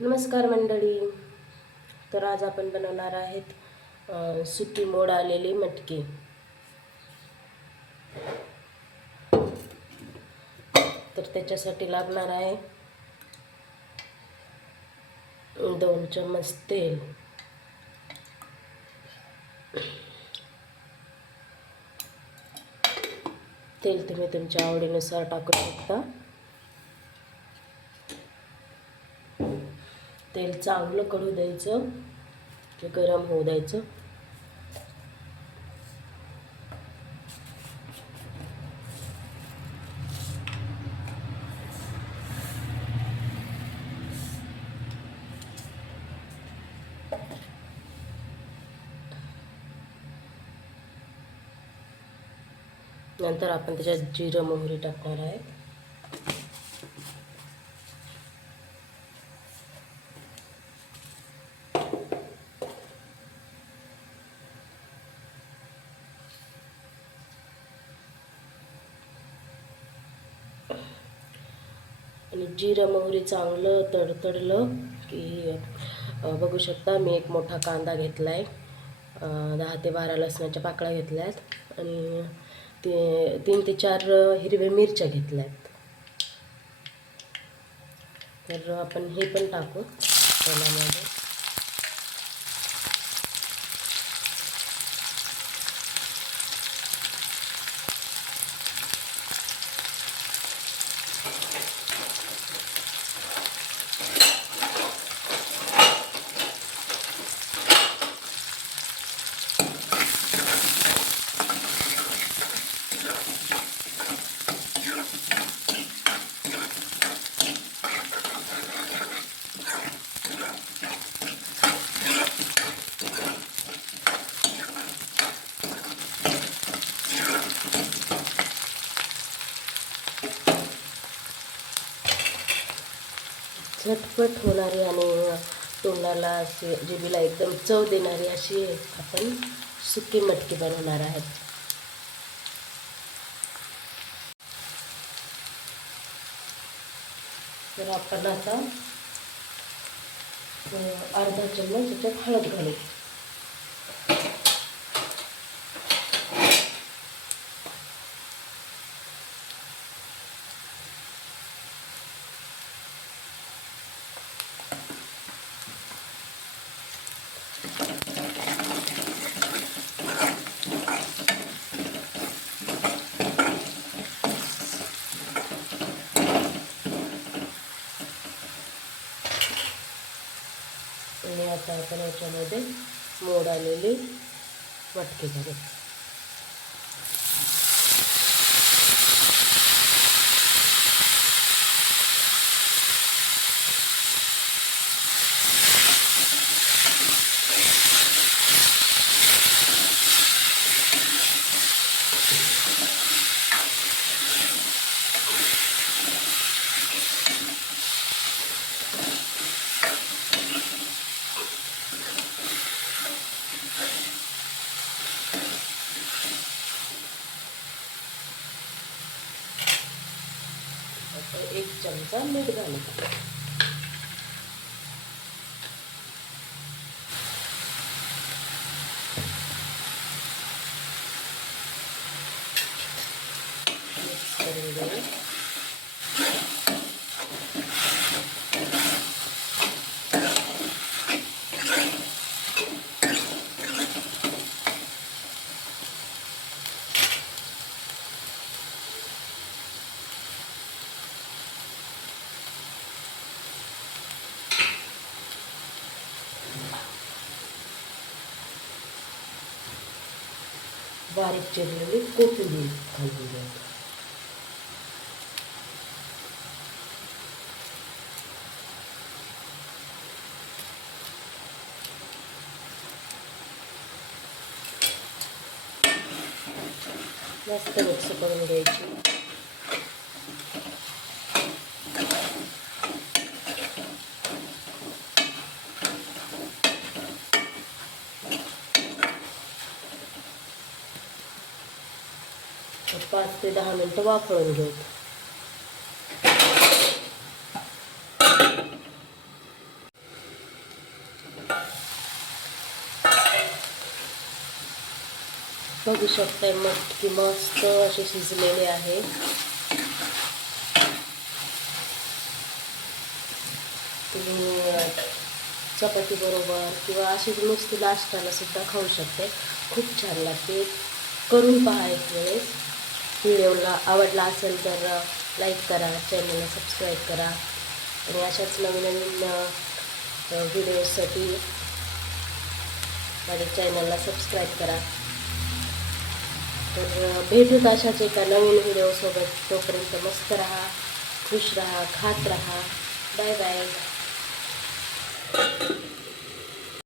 नमस्कार मंडळी. तर आज आपण बनवणार आहेत सुकी मोड आलेली मटकी. तर त्याच्यासाठी लागणार आहे दोन चम्मच तेल. तेल तुम्ही तुमच्या आवडीनुसार टाकू शकता. तेल चांगलं कढू द्यायचं ते गरम होऊ द्यायचं. नंतर आपण त्याच्यात जिरं मोहरी टाकणार आहे. आणि जिरं मोहरी चांगलं तडतडलं की बघू शकता मी एक मोठा कांदा घेतला आहे दहा ते बारा लसणाच्या पाकळ्या घेतल्या आहेत आणि ते तीन ते चार हिरव्या मिरच्या घेतल्या आहेत तर आपण हे पण टाकू. तेलामध्ये झटपट होणारी आणि तोंडाला अशी जिबीला एकदम चव देणारी अशी आपण सुकी मटकी बनवणार आहेत. तर आपण आता अर्धा चम्मच त्याच्यात हळद घालू. आणि आता आपण याच्यामध्ये मोड आलेली एक चमचा मीठ घालू. వారిచ్చర్యలు కోపిని కలుగును Nasıl da baksa bana पाच ते दहा मिनटं वाफळून घ्यायचं बघू शकताय मटकी मस्त असे शिजलेले आहे. तुम्ही चपाती बरोबर किंवा अशीच नुसती लास्टाला सुद्धा खाऊ शकते. खूप छान लागते. करून पहा एक वेळेस. व्हिडिओला आवडला असेल तर लाईक करा चॅनलला सबस्क्राईब करा. आणि अशाच नवीन नवीन व्हिडिओसाठी माझ्या चॅनलला सबस्क्राईब करा. तर भेटूत अशाच एका नवीन व्हिडिओसोबत. तोपर्यंत मस्त राहा खुश राहा खात राहा. Bye bye